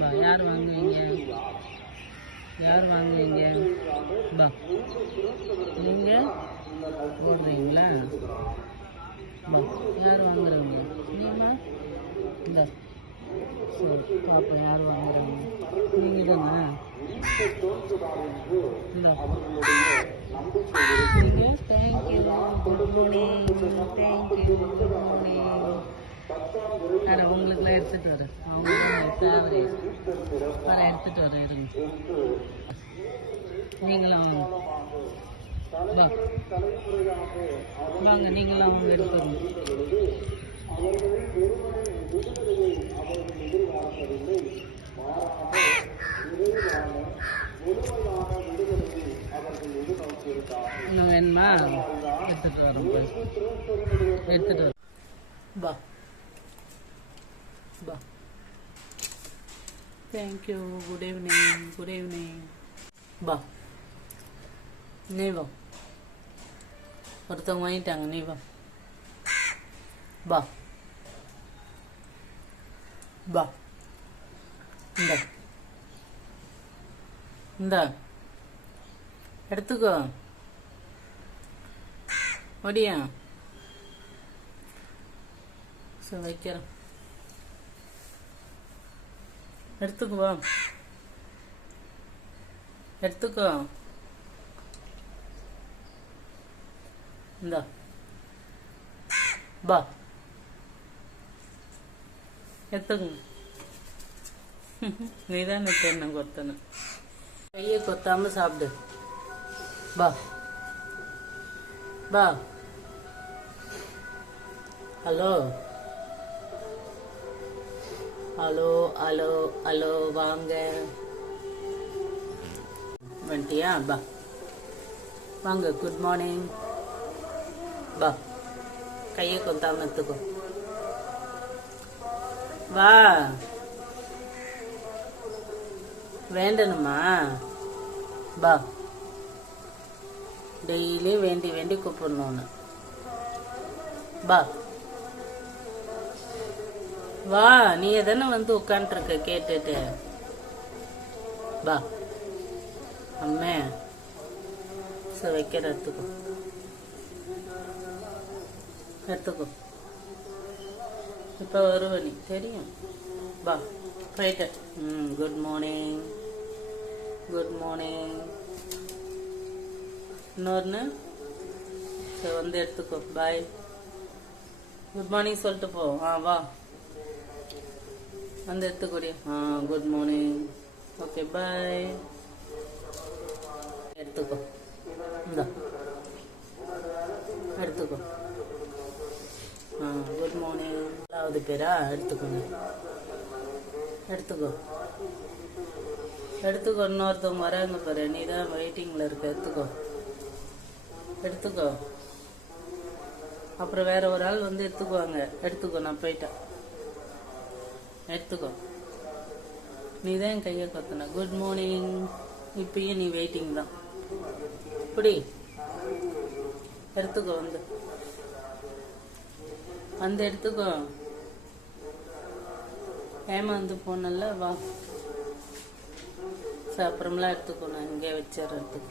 பா யார் வாங்குவீங்க? யார் வாங்குவீங்க? பா நீங்கள் போடுறீங்களா? பா யார் வாங்குறவங்க? நீமா இந்த சரி பாப்பா யார் வாங்குறாங்க? நீங்கள் தானே? நீங்கள் thank you good morning thank you good morning. நான் உங்களுக்குலாம் எடுத்துகிட்டு வரேன். அவங்க ஃபேவரேட் வர எடுத்துகிட்டு வரேன் இருங்க. நீங்களும் வா வாங்க நீங்களும் அவங்க எடுத்துருங்க. இன்னும் வேணுமா? எடுத்துகிட்டு வரோம் போய் எடுத்துகிட்டு வரோம். பா பா thank you good evening good evening. பா நீ வா ஒருத்தவங்க வாங்கிட்டாங்க நீ வா பா பா இந்த இந்த எடுத்துக்கோ ஒடியா சரி வைக்கிறேன். எடுத்துக்கோ வா எடுத்துக்கோ இந்த பா எடுத்துக்கோ. நீதான் என்ன கொத்தன கையை கொத்தாம சாப்பிடு. பா பா ஹலோ ஹலோ ஹலோ ஹலோ வாங்க வந்துட்டியா? பா வாங்க குட் மார்னிங். பா கையை கொத்தாம எடுத்துக்கோ. வா வேண்டணுமா? பா டெய்லி வேண்டி வேண்டி கூப்பிடணும்னு. பா வா நீ எதானே வந்து உட்காந்துருக்க கேட்டுட்டு. பா அம்மே சரி வைக்கிற எடுத்துக்கோ எடுத்துக்கோ. இப்போ வருவ நீ தெரியும். பா போயிட்ட. Good morning good morning. இன்னொன்று சரி வந்து எடுத்துக்கோ. பாய் குட் மார்னிங் சொல்லிட்டு போ. வா வந்து எடுத்துக்கூடிய. Good morning okay bye. எடுத்துக்கோ இந்த எடுத்துக்கோ. குட் மார்னிங் 4வது பேரா? எடுத்துக்கோங்க எடுத்துக்கோ எடுத்துக்கோ. இன்னொருத்தவங்க வராங்க பாரு, நீ தான் வெயிட்டிங்கில் இருக்க. எடுத்துக்கோ எடுத்துக்கோ. அப்புறம் வேற ஒரு ஆள் வந்து எடுத்துக்குவாங்க. எடுத்துக்கோ நான் போயிட்டேன். எடுத்துக்கோ. நீ தான் என் கையை கொத்தன. Good morning. இப்பயும் நீ வெயிட்டிங் தான். இப்படி எடுத்துக்கோ வந்து வந்து எடுத்துக்கோ. ஏமாந்து போனல வா. சரி அப்புறமெல்லாம் எடுத்துக்கோ. நான் இங்கே வச்சிடறேன். எடுத்துக்கோ.